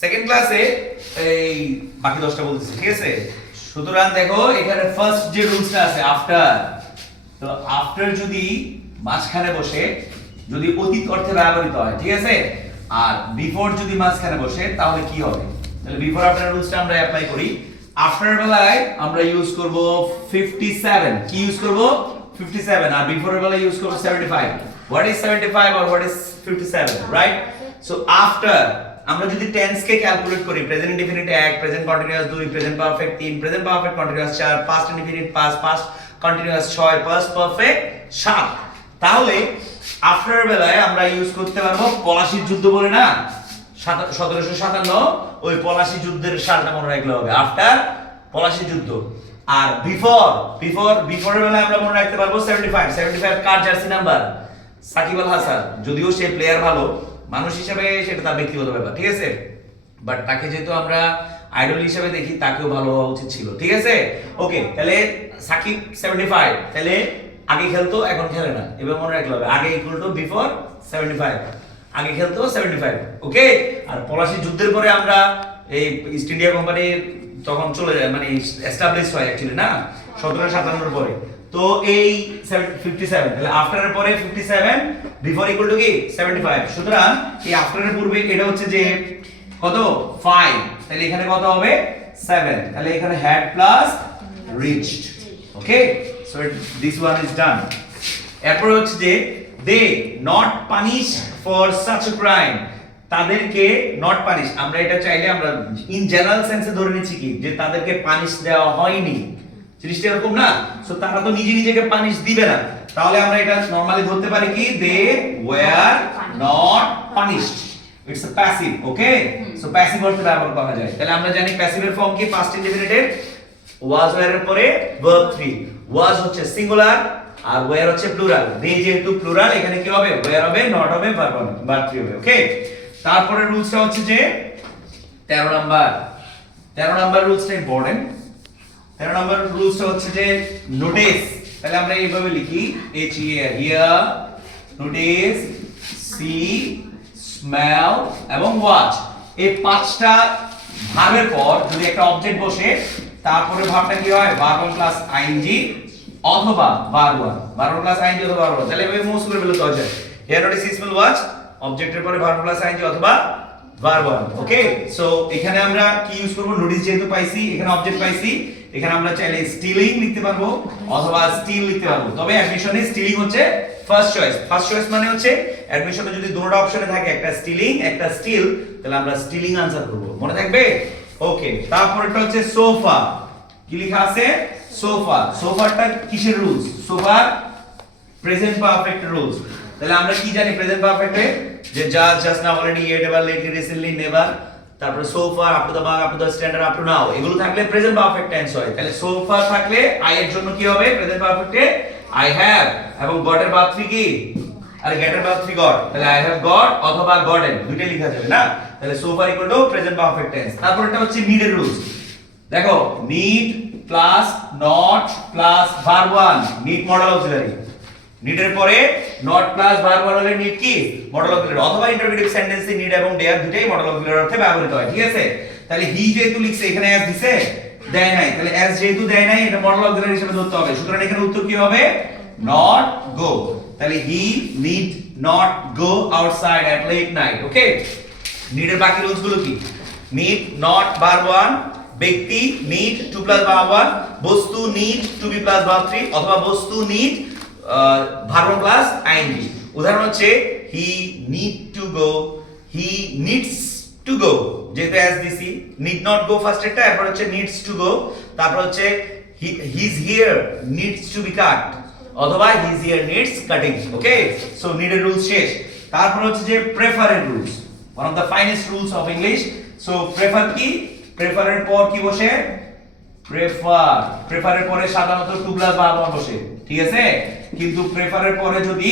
Second ক্লাসে এই বাকি 10টা বলতেছি, ঠিক আছে? সুতরাং দেখো এখানে ফার্স্ট যে রুলসটা আছে আফটার, তো আফটার যদি মাঝখানে বসে যদি অতীত অর্থে ব্যবহৃত হয়, ঠিক আছে, আর বিফোর যদি মাঝখানে বসে তাহলে কি হবে? তাহলে বিফোর আফটার রুলসটা আমরা অ্যাপ্লাই করি। আফটার বেলায় আমরা ইউজ করব 57, কি ইউজ করব 57, আর বিফোর এর বেলায় ইউজ করব 75। হোয়াট ইজ 75 আর what is 57, right? So after আমরা যদি টেন্স কে ক্যালকুলেট করি, present indefinite 1, present continuous 2, present perfect 3, present perfect continuous 4, past indefinite 5, past continuous 6, past perfect 7, তাহলে আফটার বেলায় আমরা ইউজ করতে পারবো পলাশীর যুদ্ধ বলে না 1757, ওই পলাশী যুদ্ধের সালটা মনে রাখলে হবে, আফটার পলাশী যুদ্ধ। আর বিফোরের বেলায় আমরা মনে রাখতে পারবো 75 কার জার্সি নাম্বার? সাকিব আল হাসান। যদিও সে প্লেয়ার ভালো, মানুষ হিসেবে সেটা তার ব্যক্তিগত ব্যাপার, ঠিক আছে, বাট তাকে যেহেতু আমরা আইডল হিসেবে দেখি, তাকেও ভালো হওয়া উচিত ছিল, ঠিক আছে? ওকে, তাহলে সাকিব 75, তাহলে আগে খেলতো এখন খেলে না, এবার মনে রাখতে হবে আগে ইকুয়াল টু বিফোর 75, আগে খেলতো 75, ওকে। আর পলাশী যুদ্ধের পরে আমরা এই ইস্ট ইন্ডিয়া কোম্পানি তখন চলে যায়, মানে এস্টাবলিশ হয় অ্যাকচুয়ালি না 1757 পরে, তো এই 57, তাহলে আফটার এর পরে 57, বিফোর ইকুয়াল টু কি 75। সুতরাং এই আফটার এর পূর্বে এটা হচ্ছে যে কত 5, তাহলে এখানে কত হবে 7, তাহলে এখানে had plus reached, okay. So this one is done. এরপর হচ্ছে যে they not punish for such a crime, তাদেরকে নট পানিশ, আমরা এটা চাইলে আমরা ইন জেনারেল সেন্সে ধরে নিচ্ছি কি যে তাদেরকে পানিশ দেওয়া হয়নি, জিনিসটা এরকম না। সো তারা তো নিজে নিজেকে পানিশ দিবে না, তাহলে আমরা এটা নরমালি ধরতে পারি কি they were not punished, it's a passive, okay. So passive অর্থে ব্যবহার করা যায়। তাহলে আমরা জানি প্যাসিভের ফর্ম কি, পাস্ট ইনডিফিনিটের ওয়াজ ওয়্যার এর পরে ভার্ব 3, ওয়াজ হচ্ছে সিঙ্গুলার আর ওয়্যার হচ্ছে প্লুরাল, দে যেহেতু প্লুরাল এখানে কি হবে ওয়্যার হবে, নট হবে, ভার্ব হবে, ভার্ব 3 হবে, ওকে। তারপরে রুলসটা হচ্ছে যে 13 নাম্বার রুলসটা ইম্পর্টেন্ট। 13 নাম্বার রুলসটা হচ্ছে যে নোটিস, তাহলে আমরা এইভাবে লিখি H E R, hear, notice, see, smell এবং ওয়াচ। এই পাঁচটা ভার্বের পর যদি একটা অবজেক্ট বসে, তারপরে ভার্বটা কি হয় ভার্ব প্লাস আইএনজি অথবা ভার্ব 1, ভার্ব প্লাস আইএনজি অথবা ভার্ব 1, তাহলে এভাবে মোস্ট করে ফেলতে হয়। Hear, notice, see, smell, watch, অবজেক্টের পরে ভার্ব প্লাস আইএনজি অথবা ভার্ব 1, ওকে। সো এখানে আমরা কি ইউজ করব, নোটিস যেহেতু পাইছি, এখানে অবজেক্ট পাইছি, এখানে আমরা চাইলে স্টিলিং লিখতে পারবো অথবা স্টিল লিখতে পারবো, তবে অ্যাডমিশনে স্টিলিং হচ্ছে ফার্স্ট চয়েস। ফার্স্ট চয়েস মানে হচ্ছে অ্যাডমিশনে যদি দুটোটা অপশনে থাকে, একটা স্টিলিং একটা স্টিল, তাহলে আমরা স্টিলিং আনসার করব, মনে থাকবে, ওকে। তারপরটা হচ্ছে সোফা, কি লেখা আছে সোফা, সোফাটা কিসের রুলস? সোফার প্রেজেন্ট পারফেক্ট রুলস। তাহলে আমরা কি জানি প্রেজেন্ট পারফেক্টে যে just now, already, yet, ever, lately, recently, never, তারপরে so far, up to the mark, up to the standard, up to now, এগুলো থাকলে প্রেজেন্ট পারফেক্ট টেন্স হয়। তাহলে সো ফার থাকলে আই এর জন্য কি হবে প্রেজেন্ট পারফেক্টে আই হ্যাভ, এবং গট এর ভার্ব 3 কি, আর গেট এর ভার্ব 3 গট, তাহলে আই হ্যাভ গট অথবা গটেন দুইটাই লেখা যাবে না, তাহলে so far equal to present perfect tense. তারপর এটা হচ্ছে নিড এর রুলস, দেখো need plus not plus verb 1, need modal auxiliary, নিডের পরে নট প্লাস ভার্ব 1 হলে নিড কি মডেল অক্সিলারি, অথবা ইন্টারোগেটিভ সেন্টেন্সে নিড এবং ডেয়ার দুটেই মডেল অক্সিলারি অর্থে ব্যবহৃত হয়, ঠিক আছে। তাহলে হি যেহেতু লিখছে এখানে অ্যাজ দিছে, দেয় নাই, তাহলে অ্যাজ যেহেতু দেয় নাই এটা মডেল অক্সিলারি হিসেবে ধরতে হবে। সুতরাং এখানে উত্তর কি হবে নট গো, তাহলে he need not go outside at late night, okay. নিডের বাকি রুলস গুলো কি, নিড নট ভার্ব 1, ব্যক্তি নিড 2 প্লাস ভার্ব 1, বস্তু need to be plus verb 3, অথবা বস্তু নিড ভার্ব প্লাস আইএনজি। উদাহরণ হচ্ছে he need to go, he needs to go, যেহেতু অ্যাজ দিছি, নিড নট গো ফার্স্ট এটা, এরপর হচ্ছে নিডস টু গো, তারপর হচ্ছে his hair needs to be cut, অথবা his hair needs cutting, okay. So নিডের রুলস শেষ। তারপর হচ্ছে যে প্রেফারের rules, one of the finest rules of English. So prefer কি, প্রেফারের পর কি বসে প্রেফারের পরে সাধারণত 2 প্লাস ভার্ব 1 বসে, ঠিক আছে, কিন্তু প্রেফারের পরে যদি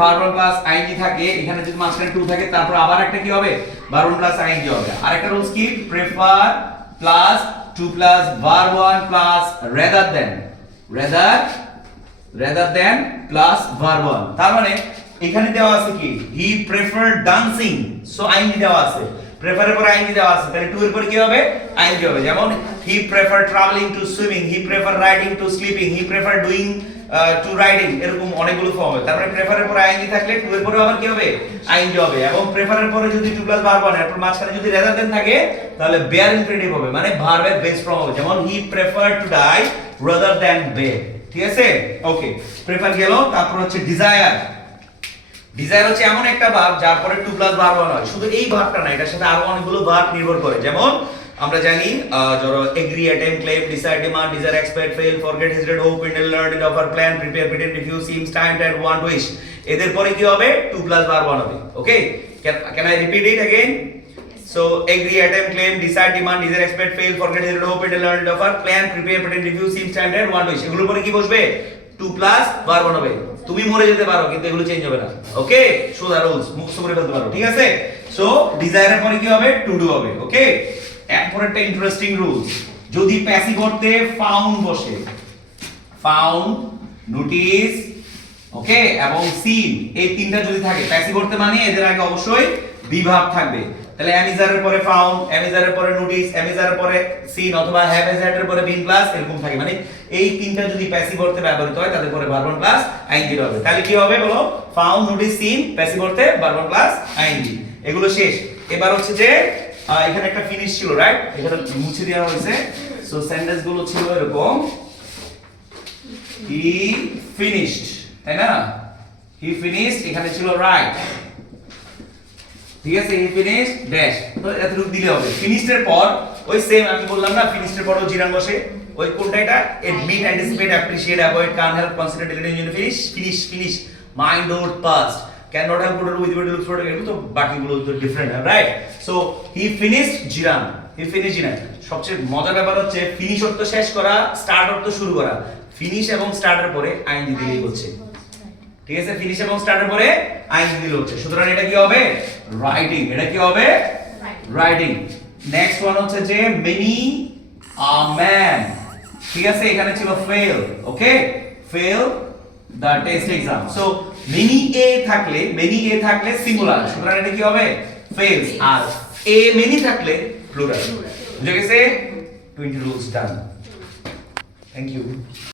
ভার্ব 1 প্লাস আইএনজি থাকে, এখানে যদি মাঝখানে 2 থাকে, তারপর আবার একটা কি হবে ভার্ব 1 প্লাস আইএনজি হবে। আরেকটা রুলস কি, prefer plus 2 plus verb 1 plus rather than plus verb 1, তার মানে এখানে দেওয়া আছে কি হি প্রেফারড ডান্সিং, সো আইএনজি দেওয়া আছে, প্রেফারের পরে আইএনজি দেওয়া আছে, তাহলে টু এর পরে কি হবে আইএনজি হবে। যেমন he prefer travelling to swimming, he prefer riding to sleeping, he prefer doing to riding, এরকম অনেকগুলো ফর্ম হবে। তারপরে প্রেফারের পরে আইএনজি থাকলে টু এর পরে আবার কি হবে আইএনজি হবে, এবং প্রেফারের পরে যদি টু প্লাস ভার্ব হয় এরপর মাঝখানে যদি রেদার দেন থাকে তাহলে বেয়ার ইনফিনিটিভ হবে, মানে ভার্বের বেস ফর্ম হবে। যেমন he prefer to die rather than beg, ঠিক আছে। ওকে, প্রেফার গেল। তারপর হচ্ছে ডিজায়ার। ডিজায়ার হচ্ছে এমন একটা ভার্ব যার পরে টু প্লাস ভার্ব হয়। শুধু এই ভার্বটা না, এটার সাথে আরো অনেকগুলো ভার্ব নির্ভর করে। যেমন আমরা জানি ধরো agree, attempt, claim, decide, demand, desire, expect, fail, forget, hesitate, hope, intend, learn, offer, plan, prepare, pretend, refuse, seems, time, and want, wish, এদের পরে কি হবে টু প্লাস ভার্ব হবে। Okay, can I repeat it again? So agree, attempt, claim, decide, demand, desire, expect, fail, forget, hesitate, hope, intend, learn, offer, plan, prepare, pretend, refuse, seems, time, and want, wish, এগুলোর পরে কি বসবে two plus verb হবে। তুমি মরে যেতে পারো কিন্তু এগুলো চেঞ্জ হবে না। ওকে, সো দা রুলস মুখস্থ করে ফেলতে পারো, ঠিক আছে। সো ডিজায়ারের পরে কি হবে টু ডু হবে। ওকে, এরপর একটা ইন্টারেস্টিং রুলস, যদি প্যাসিভ অর্থে ফাউন্ড বসে, ফাউন্ড, নোটিস, ওকে, এবং সিন, এই তিনটা যদি থাকে প্যাসিভ অর্থে মানে এদের আগে অবশ্যই বিভাব থাকবে। তাহলে অ্যামিজারের পরে ফাউন্ড, অ্যামিজারের পরে নোটিস, অ্যামিজারের পরে সিন, অথবা হ্যাভ এর পরে বিন প্লাস এরকম থাকে। মানে এই তিনটা যদি প্যাসিভ অর্থে ব্যবহৃত হয় তাদের পরে ভার্ব প্লাস আইএনজি হবে। তাহলে কি হবে বলো? ফাউন্ড, নোটিস, সিন, প্যাসিভ অর্থে ভার্ব প্লাস আইএনজি, এগুলো শেষ। এবার হচ্ছে যে এখানে একটা ফিনিশ ছিল, রাইট? এখানে মুছে দেওয়া হয়েছে। সো সেন্টেন্স গুলো ছিল এরকম, হি ফিনিশড, তাই না? হি ফিনিশড, এখানে ছিল রাইট, ঠিক আছে। হি ফিনিশড ড্যাশ, তো এতটুকু দিলে হবে। ফিনিশড এর পর ওই সেম আমি বললাম না, ফিনিশড এর পরও জিরান বসে, ওই কোনটা এটা? Admit, anticipate, appreciate, avoid, can help, consider, delete, in finish, finish, finish, mind or past, can not help, with with looks for, এগুলো তো বাকিগুলো তো different, right? So he finished জিরান, হি ফিনিশড জিরান। সবচেয়ে মজার ব্যাপার হচ্ছে ফিনিশ অর্থ শেষ করা, স্টার্ট অর্থ শুরু করা। ফিনিশ এবং স্টার্টের পরে আইএনজি দিলেই হচ্ছে, ঠিক আছে। ফিনিশ এবং স্টার্টের পরে আইএনজি দিলে হচ্ছে। সুতরাং এটা কি হবে? রাইটিং। এটা কি হবে? রাইটিং। নেক্সট ওয়ান হচ্ছে যে মেনি আ ম্যান, ঠিক আছে। এখানে ছিল fail, okay, fail the test exam. So many a থাকলে সিঙ্গুলার, সুতরাং এটা কি হবে? ফেলস। আর এ মেনি থাকলে প্লুরাল। বুঝে গেছে? 20 রুলস ডান। Thank you.